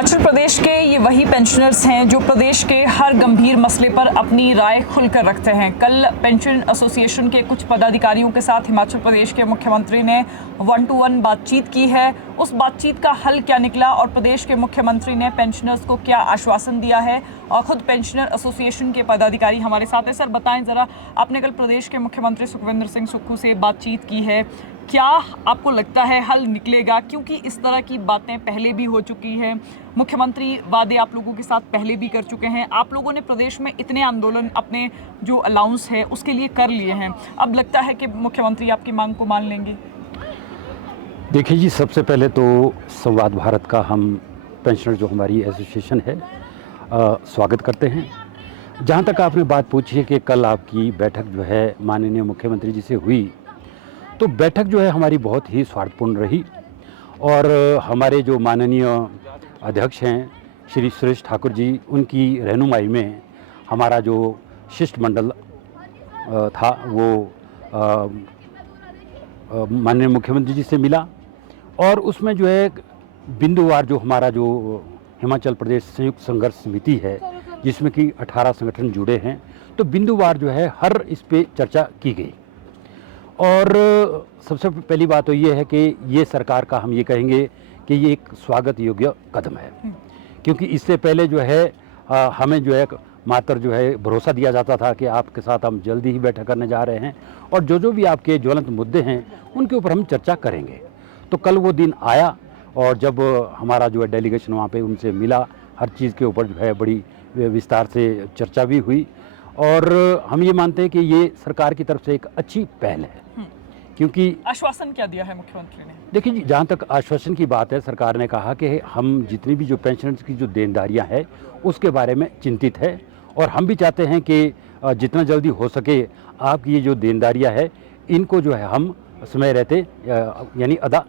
हिमाचल प्रदेश के ये वही पेंशनर्स हैं जो प्रदेश के हर गंभीर मसले पर अपनी राय खुलकर रखते हैं। कल पेंशन एसोसिएशन के कुछ पदाधिकारियों के साथ हिमाचल प्रदेश के मुख्यमंत्री ने 1-to-1 बातचीत की है। उस बातचीत का हल क्या निकला और प्रदेश के मुख्यमंत्री ने पेंशनर्स को क्या आश्वासन दिया है, और खुद पेंशनर एसोसिएशन के पदाधिकारी हमारे साथ हैं। सर बताएं ज़रा, आपने कल प्रदेश के मुख्यमंत्री सुखविंदर सिंह सुक्खू से बातचीत की है, क्या आपको लगता है हल निकलेगा? क्योंकि इस तरह की बातें पहले भी हो चुकी हैं, मुख्यमंत्री वादे आप लोगों के साथ पहले भी कर चुके हैं। आप लोगों ने प्रदेश में इतने आंदोलन अपने जो अलाउंस है उसके लिए कर लिए हैं, अब लगता है कि मुख्यमंत्री आपकी मांग को मान लेंगे? देखिए जी, सबसे पहले तो संवाद भारत का हम पेंशनर जो हमारी एसोसिएशन है स्वागत करते हैं। जहाँ तक आपने बात पूछी है कि कल आपकी बैठक जो है माननीय मुख्यमंत्री जी से हुई, तो बैठक जो है हमारी बहुत ही स्वार्थपूर्ण रही और हमारे जो माननीय अध्यक्ष हैं श्री सुरेश ठाकुर जी, उनकी रहनुमाई में हमारा जो शिष्टमंडल था वो माननीय मुख्यमंत्री जी से मिला और उसमें जो है बिंदुवार जो हमारा जो हिमाचल प्रदेश संयुक्त संघर्ष समिति है जिसमें कि 18 संगठन जुड़े हैं, तो बिंदुवार जो है हर इस पे चर्चा की गई। और सबसे पहली बात तो ये है कि ये सरकार का हम ये कहेंगे कि ये एक स्वागत योग्य कदम है, क्योंकि इससे पहले जो है हमें जो है मात्र जो है भरोसा दिया जाता था कि आपके साथ हम जल्दी ही बैठक करने जा रहे हैं और जो भी आपके ज्वलंत मुद्दे हैं उनके ऊपर हम चर्चा करेंगे। तो कल वो दिन आया और जब हमारा जो है डेलीगेशन वहाँ पे उनसे मिला, हर चीज़ के ऊपर जो है बड़ी विस्तार से चर्चा भी हुई और हम ये मानते हैं कि ये सरकार की तरफ से एक अच्छी पहल है। क्योंकि आश्वासन क्या दिया है मुख्यमंत्री ने? देखिए जी, जहाँ तक आश्वासन की बात है, सरकार ने कहा कि हम जितनी भी जो पेंशनर्स की जो देनदारियाँ हैं उसके बारे में चिंतित है और हम भी चाहते हैं कि जितना जल्दी हो सके आपकी ये जो देनदारियाँ है इनको जो है हम समय रहते यानी अदा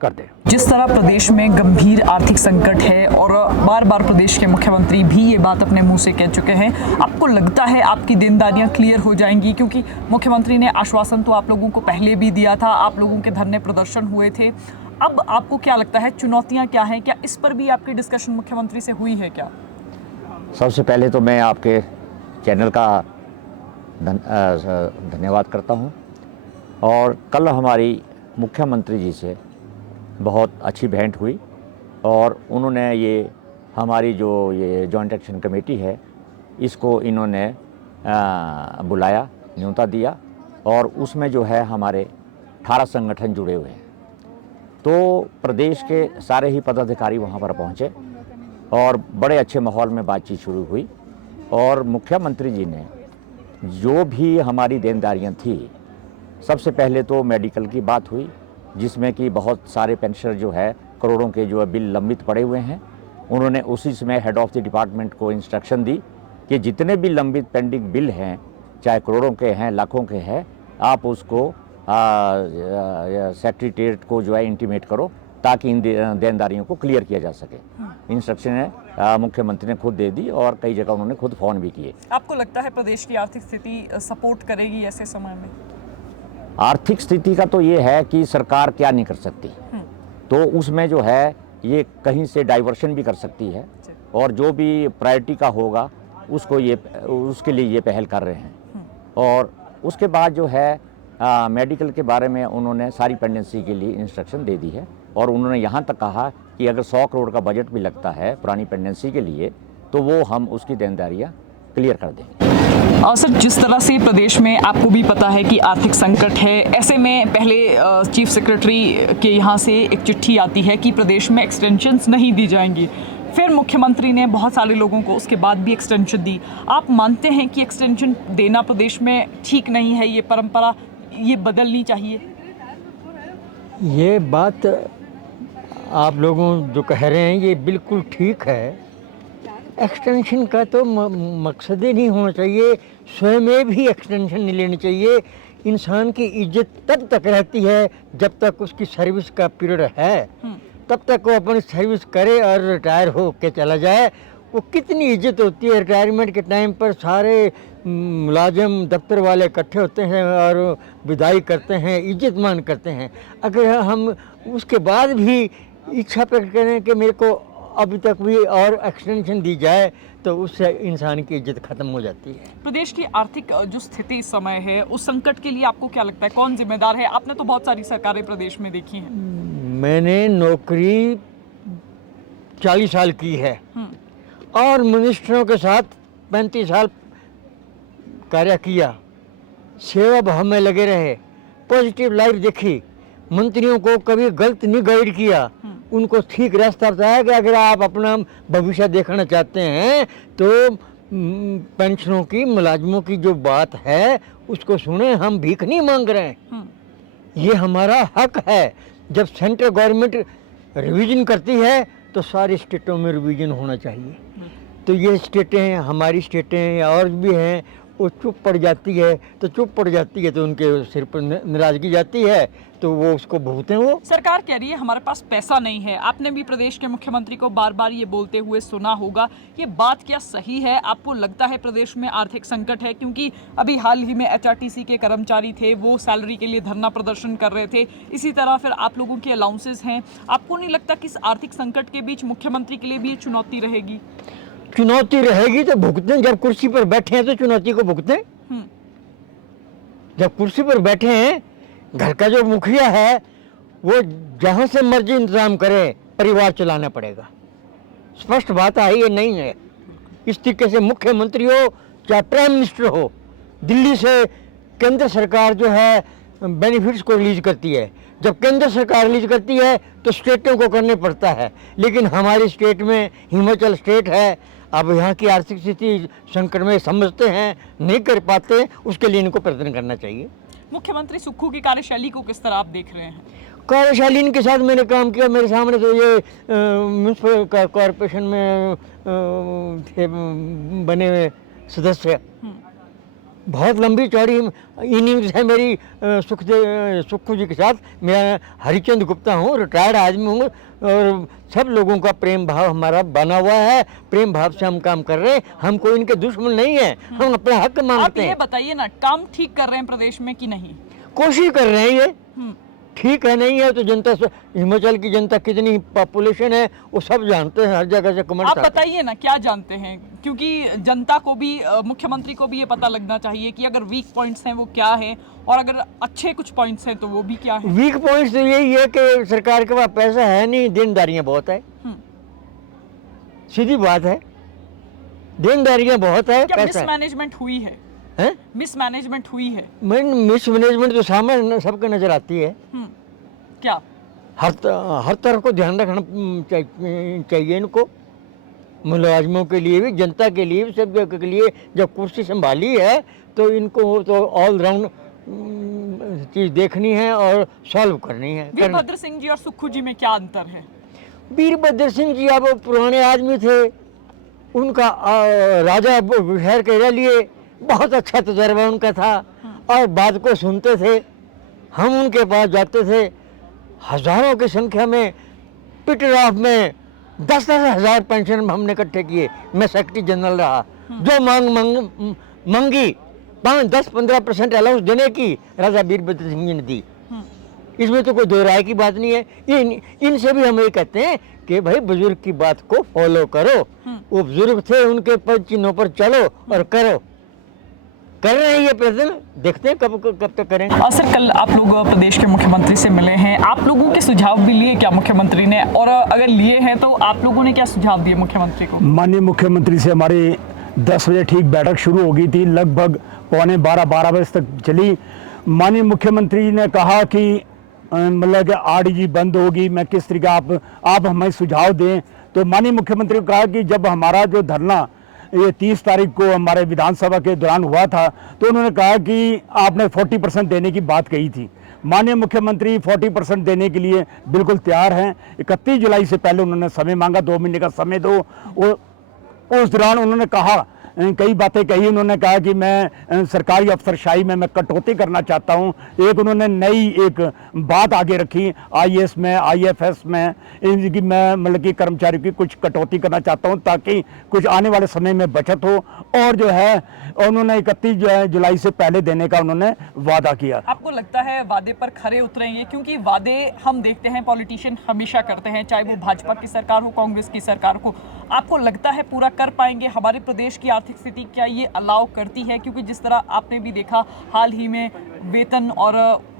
कर दें। जिस तरह प्रदेश में गंभीर आर्थिक संकट है और बार बार प्रदेश के मुख्यमंत्री भी ये बात अपने मुंह से कह चुके हैं, आपको लगता है आपकी देनदारियां क्लियर हो जाएंगी? क्योंकि मुख्यमंत्री ने आश्वासन तो आप लोगों को पहले भी दिया था, आप लोगों के धरने प्रदर्शन हुए थे, अब आपको क्या लगता है चुनौतियाँ क्या हैं? क्या इस पर भी आपकी डिस्कशन मुख्यमंत्री से हुई है क्या? सबसे पहले तो मैं आपके चैनल का धन्यवाद करता हूँ और कल हमारी मुख्यमंत्री जी से बहुत अच्छी भेंट हुई और उन्होंने ये हमारी जो ये जॉइंट एक्शन कमेटी है इसको इन्होंने बुलाया, न्योता दिया और उसमें जो है हमारे 18 संगठन जुड़े हुए हैं। तो प्रदेश के सारे ही पदाधिकारी वहाँ पर पहुँचे और बड़े अच्छे माहौल में बातचीत शुरू हुई और मुख्यमंत्री जी ने जो भी हमारी देनदारियाँ थी, सबसे पहले तो मेडिकल की बात हुई जिसमें कि बहुत सारे पेंशनर जो है करोड़ों के जो है बिल लंबित पड़े हुए हैं। उन्होंने उसी समय हेड ऑफ द डिपार्टमेंट को इंस्ट्रक्शन दी कि जितने भी लंबित पेंडिंग बिल हैं, चाहे करोड़ों के हैं लाखों के हैं, आप उसको सेक्रेटेरिएट को जो है इंटीमेट करो ताकि इन देनदारियों को क्लियर किया जा सके। इंस्ट्रक्शन मुख्यमंत्री ने खुद दे दी और कई जगह उन्होंने खुद फ़ोन भी किए। आपको लगता है प्रदेश की आर्थिक स्थिति सपोर्ट करेगी ऐसे समय में? आर्थिक स्थिति का तो ये है कि सरकार क्या नहीं कर सकती, तो उसमें जो है ये कहीं से डाइवर्शन भी कर सकती है और जो भी प्रायोरिटी का होगा उसको ये उसके लिए ये पहल कर रहे हैं। और उसके बाद जो है मेडिकल के बारे में उन्होंने सारी पेंडेंसी के लिए इंस्ट्रक्शन दे दी है और उन्होंने यहाँ तक कहा कि अगर 100 करोड़ का बजट भी लगता है पुरानी पेंडेंसी के लिए तो वो हम उसकी देनदारियाँ क्लियर कर देंगे। सर, जिस तरह से प्रदेश में आपको भी पता है कि आर्थिक संकट है, ऐसे में पहले चीफ सेक्रेटरी के यहाँ से एक चिट्ठी आती है कि प्रदेश में एक्सटेंशंस नहीं दी जाएंगी, फिर मुख्यमंत्री ने बहुत सारे लोगों को उसके बाद भी एक्सटेंशन दी। आप मानते हैं कि एक्सटेंशन देना प्रदेश में ठीक नहीं है, ये परंपरा ये बदलनी चाहिए? ये बात आप लोगों जो कह रहे हैं ये बिल्कुल ठीक है। एक्सटेंशन का तो मकसद ही नहीं होना चाहिए, स्वयं में भी एक्सटेंशन नहीं लेनी चाहिए। इंसान की इज्जत तब तक रहती है जब तक उसकी सर्विस का पीरियड है, तब तक वो अपनी सर्विस करे और रिटायर हो के चला जाए। वो कितनी इज्जत होती है, रिटायरमेंट के टाइम पर सारे मुलाजिम दफ्तर वाले इकट्ठे होते हैं और विदाई करते हैं, इज्जत मान करते हैं। अगर हम उसके बाद भी इच्छा प्रकट करें कि मेरे को अभी तक भी और एक्सटेंशन दी जाए तो उससे इंसान की इज्जत खत्म हो जाती है। प्रदेश की आर्थिक जो स्थिति इस समय है, उस संकट के लिए आपको क्या लगता है कौन जिम्मेदार है? आपने तो बहुत सारी सरकारें प्रदेश में देखी हैं। मैंने नौकरी 40 साल की है और मिनिस्टरों के साथ 35 साल कार्य किया, सेवा भाव में लगे रहे, पॉजिटिव लाइफ देखी, मंत्रियों को कभी गलत नहीं गाइड किया, उनको ठीक रास्ता बताया कि अगर आप अपना भविष्य देखना चाहते हैं तो पेंशनों की, मुलाजमों की जो बात है उसको सुने, हम भीख नहीं मांग रहे हैं, ये हमारा हक है। जब सेंट्रल गवर्नमेंट रिवीजन करती है तो सारी स्टेटों में रिवीजन होना चाहिए। तो ये स्टेटें हैं, हमारी स्टेटें हैं या और भी हैं, वो चुप पड़ जाती है तो उनके सिर पर नाराजगी जाती है तो वो उसको भुगतें। वो सरकार कह रही है हमारे पास पैसा नहीं है। आपने भी प्रदेश के मुख्यमंत्री को बार बार ये बोलते हुए सुना होगा, ये बात क्या सही है? आपको लगता है प्रदेश में आर्थिक संकट है? क्योंकि अभी हाल ही में HRTC के कर्मचारी थे, वो सैलरी के लिए धरना प्रदर्शन कर रहे थे। इसी तरह फिर आप लोगों की अलाउंसेस हैं। आपको नहीं लगता कि इस आर्थिक संकट के बीच मुख्यमंत्री के लिए भी ये चुनौती रहेगी? चुनौती रहेगी तो भुगतें। जब कुर्सी पर बैठे हैं तो चुनौती को भुगतें। जब कुर्सी पर बैठे हैं, घर का जो मुखिया है वो जहां से मर्जी इंतजाम करे, परिवार चलाना पड़ेगा। स्पष्ट बात है, ये नहीं है। इस तरीके से मुख्यमंत्री हो चाहे प्राइम मिनिस्टर हो, दिल्ली से केंद्र सरकार जो है बेनिफिट्स को रिलीज करती है। जब केंद्र सरकार रिलीज करती है तो स्टेटों को करने पड़ता है, लेकिन हमारी स्टेट में, हिमाचल स्टेट है, अब यहाँ की आर्थिक स्थिति संकट में समझते हैं, नहीं कर पाते, उसके लिए इनको प्रयत्न करना चाहिए। मुख्यमंत्री सुक्खू की कार्यशैली को किस तरह आप देख रहे हैं? कार्यशैली इनके साथ मैंने काम किया, मेरे सामने तो ये म्यूनसिपल कॉरपोरेशन में थे बने हुए सदस्य। बहुत लंबी चौड़ी इनिंग्स है मेरी सुक्खू जी के साथ। मैं हरिचंद गुप्ता हूँ, रिटायर्ड आदमी हूँ और सब लोगों का प्रेम भाव हमारा बना हुआ है। प्रेम भाव से हम काम कर रहे हैं, हम कोई इनके दुश्मन नहीं है, हम अपने हक मांगते हैं। आप ये बताइए ना, काम ठीक कर रहे हैं प्रदेश में कि नहीं? कोशिश कर रहे हैं, ये ठीक है नहीं है तो जनता, हिमाचल की जनता कितनी पॉपुलेशन है वो सब जानते हैं, हर जगह से कमेंट। आप बताइए ना क्या जानते हैं, क्योंकि जनता को भी, मुख्यमंत्री को भी ये पता लगना चाहिए कि अगर वीक पॉइंट्स हैं वो क्या हैं और अगर अच्छे कुछ पॉइंट्स हैं तो वो भी क्या है। वीक पॉइंट्स तो यही है कि सरकार के पास पैसा है नहीं, देनदारियां बहुत है, सीधी बात है, देनदारियां बहुत है। क्या पैसा मिसमैनेजमेंट हुई है? मिसमैनेजमेंट हुई है? मिसमैनेजमेंट तो सामने सबको नजर आती है। क्या? हर तरफ को ध्यान रखना चाहिए इनको, मुलाजमों के लिए भी, जनता के लिए भी, सब जगह के लिए। जब कुर्सी संभाली है तो इनको तो ऑल राउंड चीज देखनी है और सॉल्व करनी है। वीरभद्र सिंह जी और सुक्खू जी में क्या अंतर है? वीरभद्र सिंह जी अब पुराने आदमी थे, उनका राजा शहर के लिए बहुत अच्छा तजर्बा उनका था और बात को सुनते थे। हम उनके पास जाते थे, हजारों की संख्या में पीटर ऑफ में 10-10 हज़ार पेंशन हमने इकट्ठे किए। मैं सेक्रेटरी जनरल रहा, जो मांगी 5-10-15% अलाउंस देने की राजा वीरभद्र सिंह जी ने दी। इसमें तो कोई दो राय की बात नहीं है। इनसे भी हम ये कहते हैं कि भाई बुजुर्ग की बात को फॉलो करो, वो बुजुर्ग थे, उनके पर चिन्हों पर चलो और करो। कर रहे हैं ये प्रयत्न, देखते हैं कब तक करेंगे। सर, कल आप लोग प्रदेश के मुख्यमंत्री से मिले हैं, आप लोगों के सुझाव भी लिए क्या मुख्यमंत्री ने? और अगर लिए हैं तो आप लोगों ने क्या सुझाव दिए मुख्यमंत्री को? माननीय मुख्यमंत्री से हमारी 10 बजे ठीक बैठक शुरू हो गई थी, लगभग 11:15-12 बजे तक चली। माननीय मुख्यमंत्री ने कहा कि मतलब कि RDG बंद होगी, मैं किस तरीके आप हमें सुझाव दें। तो माननीय मुख्यमंत्री को कहा कि जब हमारा जो धरना ये 30 तारीख को हमारे विधानसभा के दौरान हुआ था तो उन्होंने कहा कि आपने 40% देने की बात कही थी। माननीय मुख्यमंत्री 40% देने के लिए बिल्कुल तैयार हैं। 31 जुलाई से पहले उन्होंने समय मांगा, 2 महीने का समय दो। उस दौरान उन्होंने कहा कई बातें कही। उन्होंने कहा कि मैं सरकारी अफसरशाही में कटौती करना चाहता हूं। एक उन्होंने नई एक बात आगे रखी आईएएस में, आईएफएस में, इनकी मैं मतलब कि कर्मचारियों की कुछ कटौती करना चाहता हूं ताकि कुछ आने वाले समय में बचत हो। और जो है उन्होंने 31 जुलाई से पहले देने का उन्होंने वादा किया। आपको लगता है वादे पर खरे उतरेंगे? क्योंकि वादे हम देखते हैं पॉलिटिशियन हमेशा करते हैं, चाहे वो भाजपा की सरकार हो, कांग्रेस की सरकार हो। आपको लगता है पूरा कर पाएंगे? हमारे प्रदेश की आर्थिक स्थिति क्या ये अलाउ करती है? क्योंकि जिस तरह आपने भी देखा हाल ही में वेतन और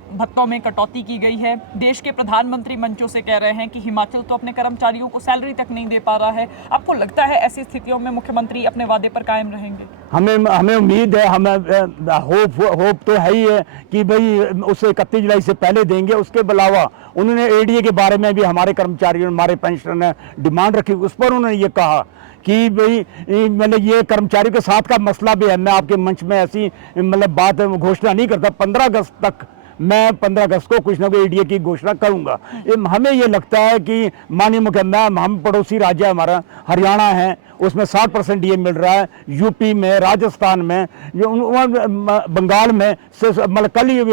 भत्तों में कटौती की गई है। देश के प्रधानमंत्री मंचों से कह रहे हैं कि हिमाचल तो अपने कर्मचारियों को सैलरी तक नहीं दे पा रहा है। आपको लगता है ऐसी स्थितियों में मुख्यमंत्री अपने वादे पर कायम रहेंगे? हमें उम्मीद है, हमें होप तो है ही है कि भाई उसे 31 जुलाई से पहले देंगे। उसके अलावा उन्होंने एडीए के बारे में भी हमारे कर्मचारियों, हमारे पेंशनर ने डिमांड रखी। उस पर उन्होंने ये कहा कि भाई मतलब ये कर्मचारियों के साथ का मसला भी है। मैं आपके मंच में ऐसी मतलब बात घोषणा नहीं करता। 15 अगस्त तक मैं 15 अगस्त को कुछ ना कुछ एडीए की घोषणा करूंगा। हमें ये लगता है कि माननीय मुख्यमंत्री, हम पड़ोसी राज्य हमारा हरियाणा है, उसमें 60% डीए मिल रहा है। यूपी में, राजस्थान में, बंगाल में मतलब कल ही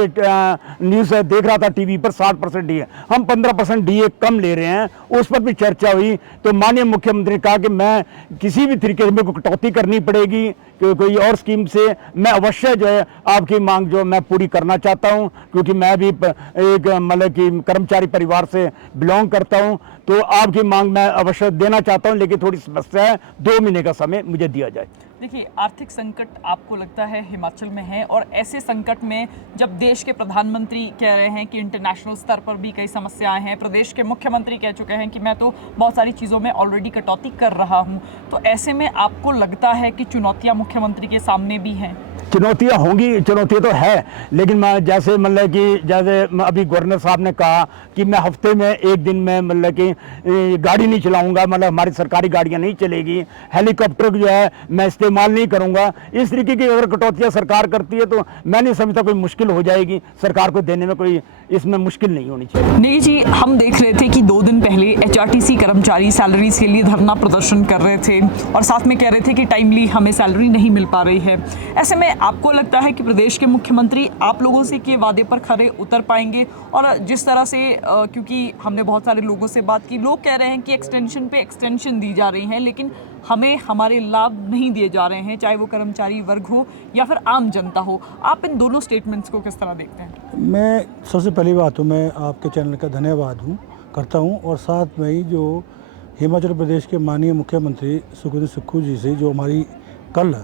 न्यूज़ देख रहा था टीवी पर 60% डीए। हम 15% डीए कम ले रहे हैं। उस पर भी चर्चा हुई तो माननीय मुख्यमंत्री ने कहा कि मैं किसी भी तरीके से मेरे को कटौती करनी पड़ेगी कोई और स्कीम से, मैं अवश्य जो है आपकी मांग जो मैं पूरी करना चाहता हूं, क्योंकि मैं भी एक मतलब कि कर्मचारी परिवार से बिलोंग करता हूं। तो आपकी मांग मैं अवश्य देना चाहता हूं, लेकिन थोड़ी समस्या है, 2 महीने का समय मुझे दिया जाए। देखिए, आर्थिक संकट आपको लगता है हिमाचल में है, और ऐसे संकट में जब देश के प्रधानमंत्री कह रहे हैं कि इंटरनेशनल स्तर पर भी कई समस्याएं हैं, प्रदेश के मुख्यमंत्री कह चुके हैं कि मैं तो बहुत सारी चीज़ों में ऑलरेडी कटौती कर रहा हूं, तो ऐसे में आपको लगता है कि चुनौतियां मुख्यमंत्री के सामने भी हैं? चुनौतियां होंगी, चुनौतियां तो है, लेकिन मैं जैसे मतलब कि जैसे अभी गवर्नर साहब ने कहा कि मैं हफ्ते में एक दिन में मतलब कि गाड़ी नहीं चलाऊंगा, मतलब हमारी सरकारी गाड़ियां नहीं चलेगी, हेलीकॉप्टर जो है मैं इस्तेमाल नहीं करूंगा। इस तरीके की अगर कटौतियां सरकार करती है तो मैं नहीं समझता कोई मुश्किल हो जाएगी सरकार को देने में, कोई इसमें मुश्किल नहीं होनी चाहिए। नहीं जी, हम देख रहे थे कि 2 दिन पहले एचआरटीसी कर्मचारी सैलरीज के लिए धरना प्रदर्शन कर रहे थे और साथ में कह रहे थे कि टाइमली हमें सैलरी नहीं मिल पा रही है। ऐसे में आपको लगता है कि प्रदेश के मुख्यमंत्री आप लोगों से के वादे पर खरे उतर पाएंगे? और जिस तरह से क्योंकि हमने बहुत सारे लोगों से बात की, लोग कह रहे हैं कि एक्सटेंशन पे एक्सटेंशन दी जा रही हैं, लेकिन हमें हमारे लाभ नहीं दिए जा रहे हैं, चाहे वो कर्मचारी वर्ग हो या फिर आम जनता हो। आप इन दोनों स्टेटमेंट्स को किस तरह देखते हैं? मैं सबसे पहली बात तो मैं आपके चैनल का धन्यवाद करता हूं, और साथ में ही जो हिमाचल प्रदेश के माननीय मुख्यमंत्री सुखविंदर सुक्खू जी से जो हमारी कल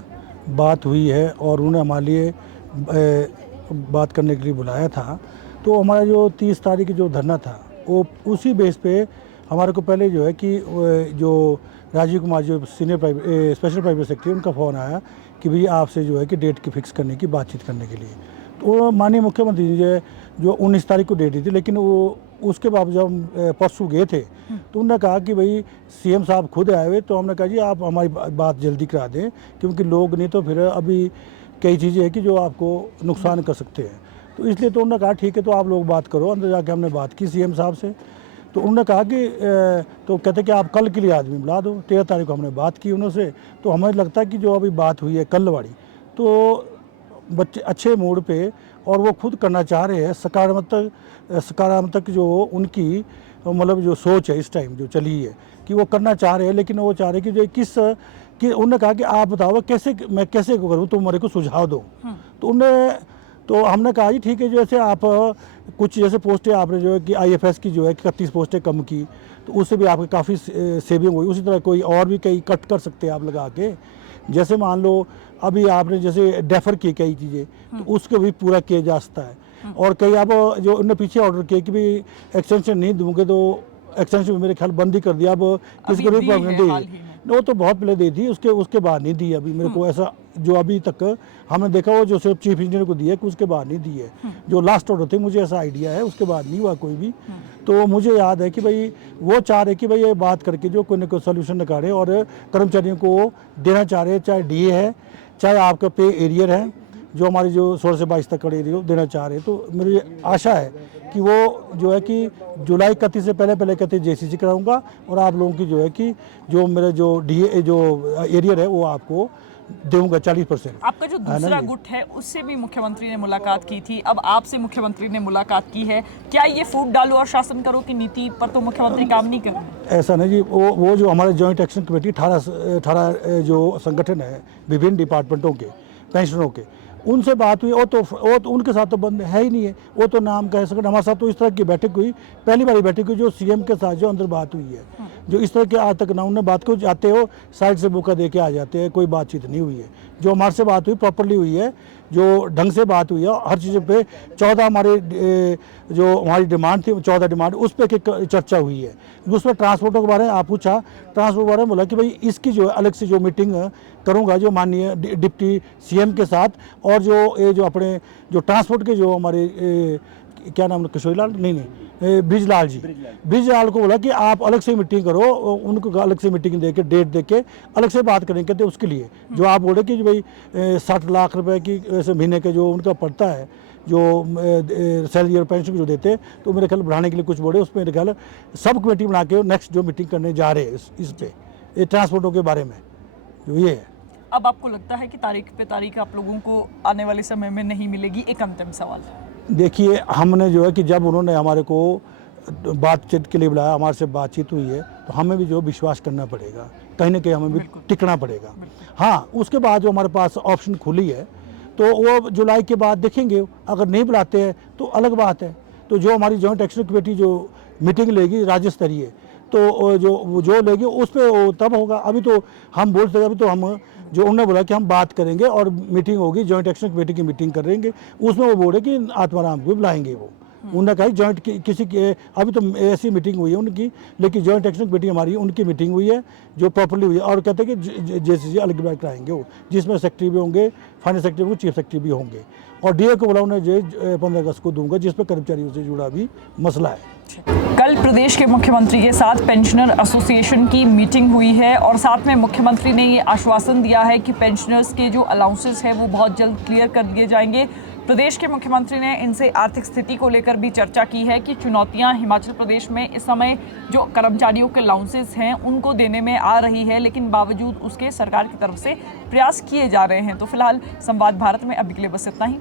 बात हुई है और उन्होंने हमारे लिए बात करने के लिए बुलाया था, तो हमारा जो 30 तारीख जो धरना था वो उसी बेस पे हमारे को पहले जो है कि जो राजीव कुमार जो स्पेशल प्राइवेट सेक्रेटरी, उनका फ़ोन आया कि भैया आपसे जो है कि डेट की फिक्स करने की बातचीत करने के लिए। तो माननीय मुख्यमंत्री जी जो 19 तारीख को डेट दी थी, लेकिन वो उसके बाद जब हम परसों गए थे तो उन्होंने कहा कि भाई सीएम साहब खुद आए हुए, तो हमने कहा जी आप हमारी बात जल्दी करा दें, क्योंकि लोग नहीं तो फिर अभी कई चीज़ें हैं कि जो आपको नुकसान कर सकते हैं। तो इसलिए तो उन्होंने कहा ठीक है, तो आप लोग बात करो। अंदर जाके हमने बात की सीएम साहब से, तो उन्होंने कहा कि तो कहते कि आप कल के लिए आदमी बुला दो। 13 तारीख को हमने बात की उनसे, तो हमें लगता है कि जो अभी बात हुई है कल वाली, तो बच्चे अच्छे मूड पे और वो खुद करना चाह रहे हैं। सकारात्मक जो उनकी मतलब जो सोच है इस टाइम जो चली है कि वो करना चाह रहे हैं, लेकिन वो चाह रहे हैं कि जो कि उन्होंने कहा कि आप बताओ कैसे मैं कैसे करूँ, तो मेरे को सुझाव दो। तो हमने कहा जी ठीक है, जैसे आप कुछ जैसे पोस्टें आपने जो है कि आईएफएस की जो है 31 पोस्टें कम की, तो उससे भी आपकी काफ़ी सेविंग हुई। उसी तरह कोई और भी कई कट कर सकते हैं आप लगा के। जैसे मान लो अभी आपने जैसे डेफर की कई चीज़ें, तो उसको भी पूरा किया जा सकता है। और कई आप जो उन्होंने पीछे ऑर्डर किए कि भी एक्सटेंशन नहीं दूंगे, तो एक्सटेंशन मेरे ख्याल बंद ही कर दिया। अब किसी को भी प्रॉब्लम दी, वो तो बहुत पहले दी थी, उसके बाद नहीं दी अभी मेरे को। ऐसा जो अभी तक हमने देखा वो जो सिर्फ चीफ इंजीनियर को दी है, उसके बाद नहीं दी है। जो लास्ट ऑर्डर थे मुझे ऐसा आइडिया है, उसके बाद नहीं हुआ कोई भी। तो मुझे याद है कि भाई वो चाह रहे कि भाई ये बात करके जो कोई ना कोई सोल्यूशन निकाले और कर्मचारियों को देना चाह रहे हैं, चाहे डीए है चाहे आपका पे एरियर है, जो हमारी जो 16 से 22 तक का एरियर देना चाह रहे हैं। तो मेरी आशा है कि वो जो है कि जुलाई 31 से पहले कहते जेसीसी कराऊंगा, और आप लोगों की जो है कि जो मेरा जो डीए जो एरियर है वो आपको दूंगा 40%। आपका जो है ना दूसरा ये? गुट है उससे भी मुख्यमंत्री ने मुलाकात की थी, अब आपसे मुख्यमंत्री ने मुलाकात की है, क्या ये फूट डालो और शासन करो की नीति पर तो मुख्यमंत्री काम नहीं कर रहे? ऐसा नहीं जी, वो जो हमारे जॉइंट एक्शन कमेटी 18 जो संगठन है विभिन्न डिपार्टमेंटों के पेंशनरों के, उनसे बात हुई। वो तो उनके साथ तो बंद है ही नहीं है, वो तो नाम कह सकते। हमारे साथ तो इस तरह की बैठक हुई, पहली बार बैठक हुई जो सीएम के साथ जो अंदर बात हुई है, जो इस तरह के आज तक ना उन्होंने बात को जाते हो साइड से मौका दे के आ जाते हैं, कोई बातचीत नहीं हुई है। जो हमारे से बात हुई प्रॉपरली हुई है, जो ढंग से बात हुई है, हर चीज़ पे 14 हमारे जो हमारी डिमांड थी 14 डिमांड उस पर चर्चा हुई है। दूसरा ट्रांसपोर्टों के बारे में आप पूछा, ट्रांसपोर्ट के बारे में बोला कि भाई इसकी जो अलग से जो मीटिंग करूंगा जो माननीय डिप्टी सीएम के साथ, और जो अपने जो ट्रांसपोर्ट के जो हमारे क्या नाम है, किशोरीलाल नहीं ब्रिजलाल जी, ब्रिजलाल को बोला कि आप अलग से मीटिंग करो, उनको अलग से मीटिंग देके डेट देके अलग से बात करेंगे। कहते उसके लिए जो आप बोले कि भाई 60 लाख रुपए की ऐसे महीने के जो उनका पड़ता है जो सैलरी और पेंशन जो देते, तो मेरे ख्याल बढ़ाने के लिए कुछ बोले। उसमें मेरे ख्याल सब कमेटी बना के नेक्स्ट जो मीटिंग करने जा रहे हैं इस पे ये ट्रांसपोर्टों के बारे में जो ये है। अब आपको लगता है कि तारीख पे तारीख आप लोगों को आने वाले समय में नहीं मिलेगी? एक अंतिम सवाल। देखिए, हमने जो है कि जब उन्होंने हमारे को बातचीत के लिए बुलाया, हमारे से बातचीत हुई है, तो हमें भी जो विश्वास करना पड़ेगा, कहीं ना कहीं हमें भी टिकना पड़ेगा। हाँ, उसके बाद जो हमारे पास ऑप्शन खुली है तो वो जुलाई के बाद देखेंगे, अगर नहीं बुलाते हैं तो अलग बात है। तो जो हमारी जॉइंट एक्शन कमेटी जो मीटिंग लेगी राज्य स्तरीय, तो जो लेगी उस पर तब होगा। अभी तो हम बोल सकते, अभी तो हम जो उन्होंने बोला कि हम बात करेंगे और मीटिंग होगी, जॉइंट एक्शन कमेटी की मीटिंग करेंगे, उसमें वो बोले कि आत्माराम को बुलाएंगे। वो उन्होंने कहा जॉइंट किसी के अभी तो ऐसी मीटिंग हुई है उनकी, लेकिन जॉइंट एक्शन कमेटी हमारी उनकी मीटिंग हुई है जो प्रॉपर्ली हुई है, और कहते हैं कि जैसे अलग बैठ कराएंगे वो, जिसमें सेक्रेटरी भी होंगे, फाइनेंस सेक्रेटरी भी, चीफ सेक्रेटरी भी होंगे, और डीए को बोला उन्हें जो 15 अगस्त को दूंगा, जिसमें कर्मचारियों से जुड़ा भी मसला है। कल प्रदेश के मुख्यमंत्री के साथ पेंशनर एसोसिएशन की मीटिंग हुई है और साथ में मुख्यमंत्री ने ये आश्वासन दिया है कि पेंशनर्स के जो अलाउंसेस है वो बहुत जल्द क्लियर कर दिए जाएंगे। प्रदेश के मुख्यमंत्री ने इनसे आर्थिक स्थिति को लेकर भी चर्चा की है कि चुनौतियां हिमाचल प्रदेश में इस समय जो कर्मचारियों के अलाउंसेस हैं उनको देने में आ रही है, लेकिन बावजूद उसके सरकार की तरफ से प्रयास किए जा रहे हैं। तो फिलहाल संवाद भारत में अभी के लिए बस इतना ही।